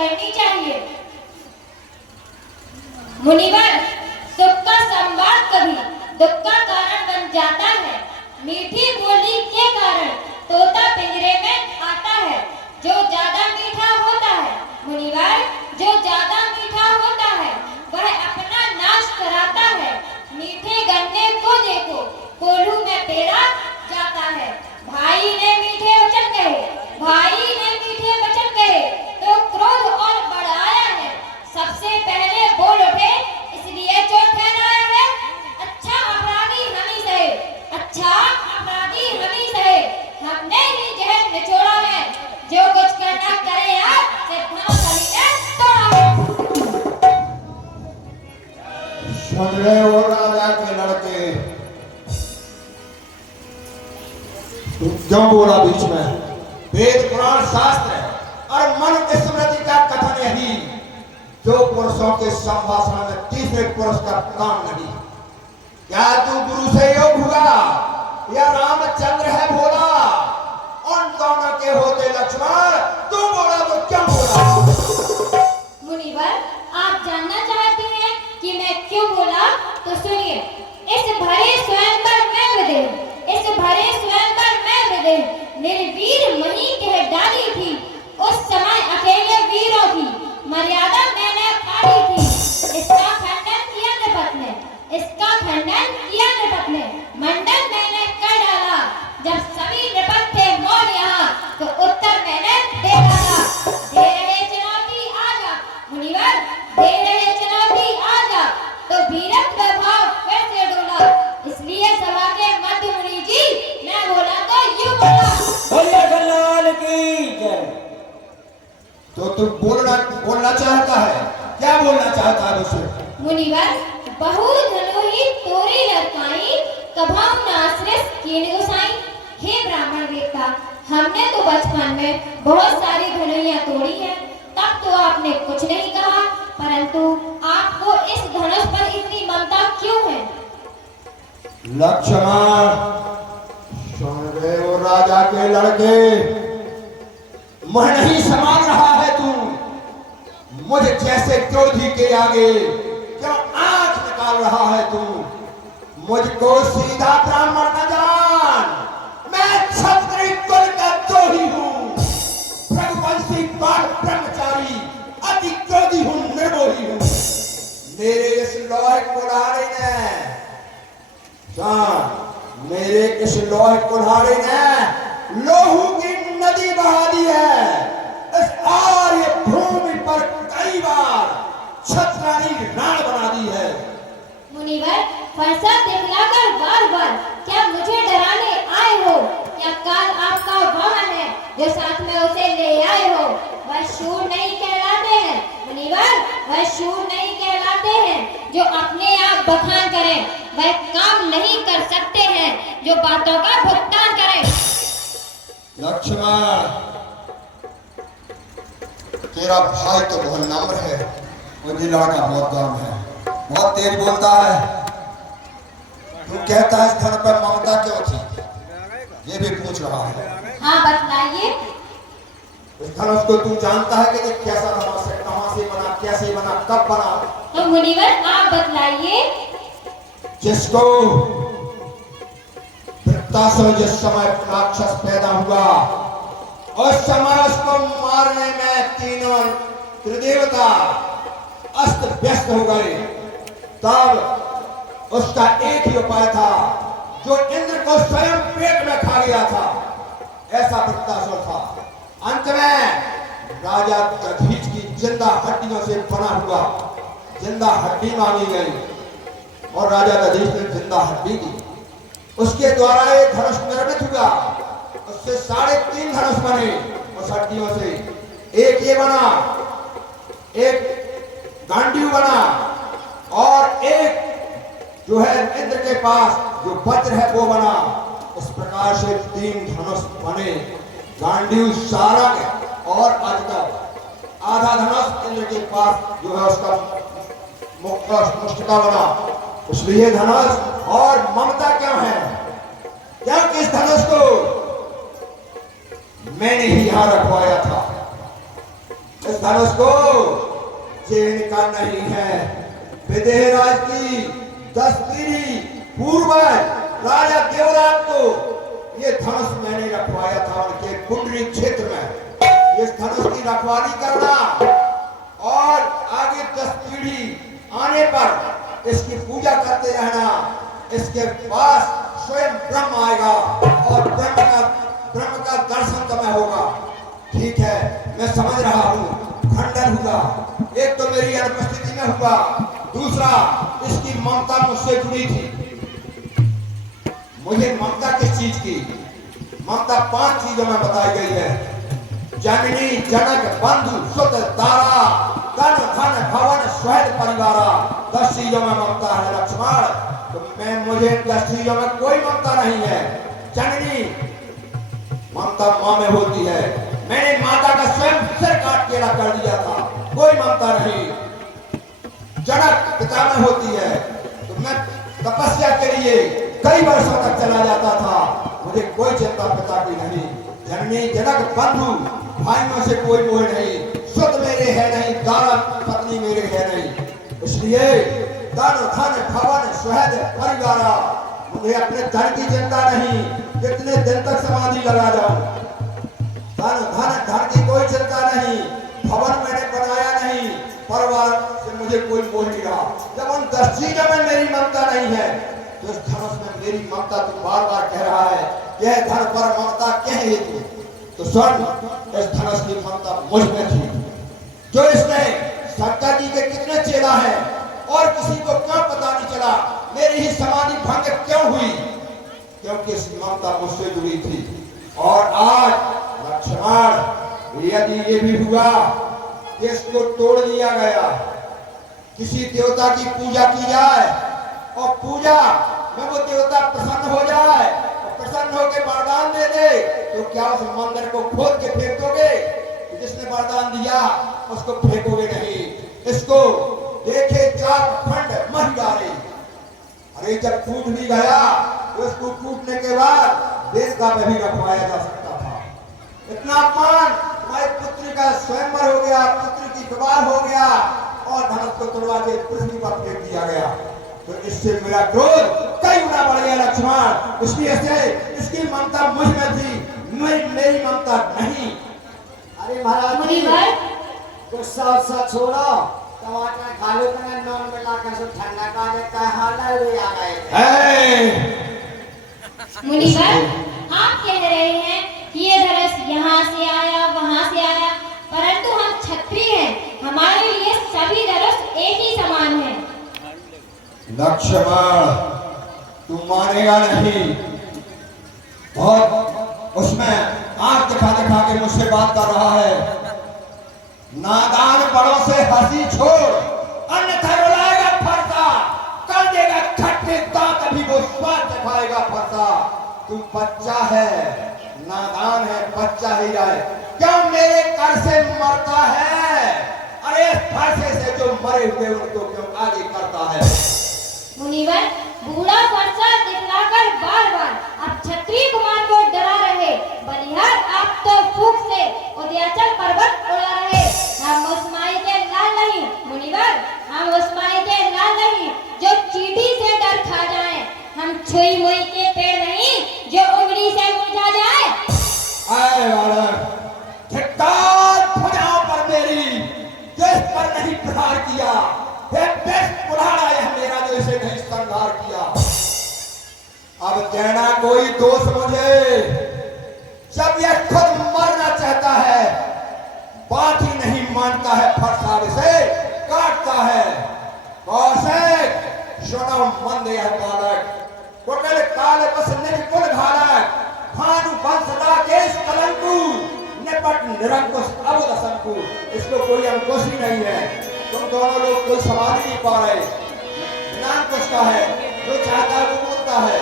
करनी चाहिए। मुनिवर, सुख का संवाद कभी दुख का कारण बन जाता है। मीठी बोली के कारण तोता पिंजरे में आता है। जो ज्यादा मीठा होता है मुनिवर, जो ज्यादा मीठा होता है वह अपना नाश कराता है। मीठे गन्ने को देखो कोल्हू में पेरा जाता है। भाई ने मीठे वचन कहे, भाई ने मीठे वचन कहे तो क्रोध और बढ़ाया है। सबसे पहले बोल उठे इसलिए चोट ठहराया है। अच्छा अपराधी हम ही सहे, अच्छा अपराधी हम ही सहे। हमने ही जहर निचोड़ा है। जो कुछ करना करे यार, सिर्फ धनुष ने तोड़ा है। सुन रहे हो राजा के लड़के, तुम क्यों बोला बीच में? वेद पुराण शास्त्र और मन स्मृति का कथन यही, जो पुरुषों के संभाषण में तीसरे पुरुष का काम नहीं। क्या तू गुरु से योग हुआ या रामचंद्र है भोला? उन दोनों के होते लक्ष्मण, तू बोला तो क्यों बोला? मुनिवर, आप जानना चाहते हैं कि मैं क्यों बोला? तो सुनिए। इस भरे स्वयंवर में विदे, इस भरे स्वयंवर में विदे निर्वीर मही कह डाली थी। उस समय अकेले वीरों की मर्यादा मैंने पाली थी। इसका खंडन किया नृपत ने, इसका खंडन किया नृपत ने। मंडन मैंने कर डाला। जब सभी नृपत थे मौन यहाँ, तो उत्तर मैंने दे डाला। दे रहे चुनौती आजा मुनिवर, दे रहे चुनौती आजा। तो वीरत्व भाव फिर से डोला। इसलिए सभा के मध्य मुनि जी, मैं बोला तो यूं बोला। बोलिए कल्याण की जय। तो तू बोलना चाहता है, क्या बोलना चाहता है मुझसे? मुनिवर, बहु धनुहि तोरे लड़काई, कभाऊ नासरस कीन गोसाई। हे ब्राह्मण देवता, हमने तो बचपन में बहुत सारी धनुइयां तोड़ी हैं। तब तो आपने कुछ नहीं कहा, परंतु आपको इस धनुष पर इतनी ममता क्यों है? लक्ष्मण, सुन रहे हो राजा के लड़के, मैं नहीं संभाल रहा है तू। मुझे जैसे क्रोधी के आगे क्यों आंख निकाल रहा है तू? मुझको सीधा ब्राह्मण न जान, मैं क्षत्रिय कुल का द्रोही हूँ, रघुवंशी बाल ब्रह्मचारी, अति क्रोधी हूँ, निर्मोही हूँ। मेरे इस लोहे कुल्हाड़ी ने, मेरे इस लोहे कुल्हाड़ी ने लोहू की नदी बहा दी है। इस आर्य भूमि पर कई बार छत्राणी राण बना दी है। मुनिवर, फरसा दिखलाकर बार-बार क्या मुझे डराने आए हो? क्या काल आपका वाहन है जो साथ में उसे ले आए हो? वह शूर नहीं कहलाते हैं मुनिवर, वह शूर नहीं कहलाते हैं जो अपने आप बखान करें। वह काम नहीं कर सकते हैं जो बातों का भुगतान करें। लक्ष्मण, तेरा भाई तो बहुत नम्र है, मुझे लड़का बहुत गर्म है, बहुत तेज बोलता है। तू कहता है इस धन पर ममता क्यों थी, ये भी पूछ रहा है। हाँ बतलाइए। इस धनुष को तू जानता है कि ये कैसा धनुष है, कहां से बना, कैसे बना, कब बना? तो मुनिवर आप बतलाइए। जिसको वृत्तासुर जिस समय राक्षस पैदा हुआ, उस समय उसको मारने में तीनों त्रिदेवता अस्त व्यस्त हो गए। तब उसका एक ही उपाय था, जो इंद्र को स्वयं पेट में खा गया था, ऐसा वृत्तासुर था। अंत में राजा दधीच की जिंदा हड्डियों से बना हुआ जिंदा हड्डी मांगी गई और राजा दधीच ने जिंदा हड्डी दी। उसके द्वारा एक धनुष निर्मित हुआ, उससे 3.5 धनुष बने उस हड्डियों से। एक ये बना, एक गांडीव बना और एक जो है इंद्र के पास जो वज्र है वो बना। इस प्रकार से 3 धनुष बने, गांडीव सारंग और अजगर। आधा धनुष इंद्र के पास जो है उसका मुष्टिका बना। इसलिए धनुष और ममता क्यों है? क्योंकि इस धनुष को मैंने ही यहां रखवाया था। इस धनुष को चैन का नहीं है। विदेहराज की 10 पीढ़ी पूर्वज राजा देवराज को ये धनुष मैंने रखवाया था उनके कुंडली क्षेत्र में। इस धनुष की रखवाली करना और आगे 10 पीढ़ी आने पर इसकी पूजा करते रहना। इसके पास स्वयं ब्रह्म आएगा और ब्रह्म का दर्शन तुम्हें होगा। ठीक है, मैं समझ रहा हूँ खंडन हुआ, एक तो मेरी अनुपस्थिति में हुआ, दूसरा इसकी ममता मुझसे जुड़ी थी। मुझे ममता किस चीज की? ममता 5 चीजों में बताई गई है। जननी जनक बंधु सुत दारा तन धन भवन स्वैत परिवारा। 10 चीजों में ममता है लक्ष्मण। तो मुझे 10 चीजों में कोई ममता नहीं है। जननी ममता मां में होती है। मैंने माता का स्वयं सिर काट के कर दिया था, कोई ममता नहीं। जनक पिता में होती है। तो मैं तपस्या के लिए कई वर्षों तक चला जाता था, मुझे कोई चिंता पिता की नहीं। जननी जनक बंधु भाइयों से कोई मोह नहीं। सुत मेरे है नहीं, दारा पत्नी मेरे है नहीं। इसलिए धन धन भवन स्वहद परिवारा। मुझे अपने धन की चिंता नहीं, कितने दिन तक समाधि लगा जाऊं। धन की कोई चिंता नहीं, भवन मैंने बनाया नहीं, परिवार से मुझे कोई मोह नहीं रहा। जब उन 10 चीजों में मेरी ममता नहीं है तो इस धनुष में मेरी ममता तू बार बार कह रहा है, यह धन पर ममता कह हेतु। तो सुन, इस धनुष की ममता मुझ में थी। जो इसने शंकर जी के कितने चेला है और किसी को क्यों पता नहीं चला, मेरी ही समाधि भंग क्यों हुई? क्योंकि इस ममता मुझसे जुड़ी थी। और आज लक्ष्मण यदि ये भी हुआ कि इसको तोड़ दिया गया, किसी देवता की पूजा की जाए और पूजा में वो देवता प्रसन्न हो जाए और प्रसन्न होकर वरदान दे दे, तो क्या उस मंदिर को खोद के फेंक दोगे? जिसने वरदान दिया उसको फेंकोगे नहीं। इसको देखे 4 खंड मर डाले। अरे जब टूट भी गया तो उसको टूटने के बाद वेदिका में भी रखवाया जा सकता था। इतना अपमान, तुम्हारे पुत्र का स्वयंवर हो गया, पुत्र की विवाह हो गया और धनुष को तोड़वा के पृथ्वी पर फेंक दिया गया। तो इससे मेरा क्रोध कई गुना बढ़ गया लक्ष्मण। इसलिए इसकी ममता मुझ में थी, मेरी ममता नहीं। अरे महाराज मुनिवर, गुस्सा छोड़ो, टमाटर खा लो, तुम्हें नॉन मिला कर सब ठंडा का देता है। हाल ले आ गए। मुनिवर, आप कह रहे हैं कि ये धनुष यहाँ से आया वहाँ से आया, परंतु हम क्षत्रिय हैं, हमारे लिए सभी धनुष एक ही समान है। लक्ष्मण, तू मानेगा नहीं। बहुत उसमें आंख दिखा दिखा के मुझसे बात कर रहा है। नादान बड़ों से हंसी छोड़, अन्यथा रुलाएगा फरसा, कर देगा खट्टे दांत, अभी वो स्वाद दिखाएगा फरसा। तू बच्चा है, नादान है, बच्चा ही रहे। क्यों मेरे कर से मरता है? अरे फरसे से जो मरे हुए उनको क्यों आगे करता है? मुनिवर, बूढ़ा फरसा दिखलाकर बार-बार आप क्षत्रिय कुमार को डरा रहे। बलिहार आप तो फूंक से उदयाचल पर्वत उड़ा रहे। हम उस माई के लाल नहीं मुनिवर, हम उस माई के लाल नहीं जो चींटी से डर खा जाए। हम छुई मुई के पेड़ नहीं जो उंगली से मुरझा जाए। आए बालक, धिक्कार भुजाओं पर मेरी, देश पर नहीं प्रहार किया। देश पुराना है मेरा जो इसे नहीं संहार किया। अब देना कोई दोष मुझे, जब यह खुद मरना चाहता है, बात ही नहीं मानता है, फरसाब से काटता है। कौशिक सुनो मंद यह बालक, कुटिल काल बस निर्कुल घालक, भानु वंश राकेश कलंकु, निपट निरंकुश अबुद शंकु। इसको कोई अंकुश ही नहीं है। तुम दोनों लोग कोई सवाल ही नहीं पा रहे। ज्ञान किसका है? जो चाहता है वो बोलता है।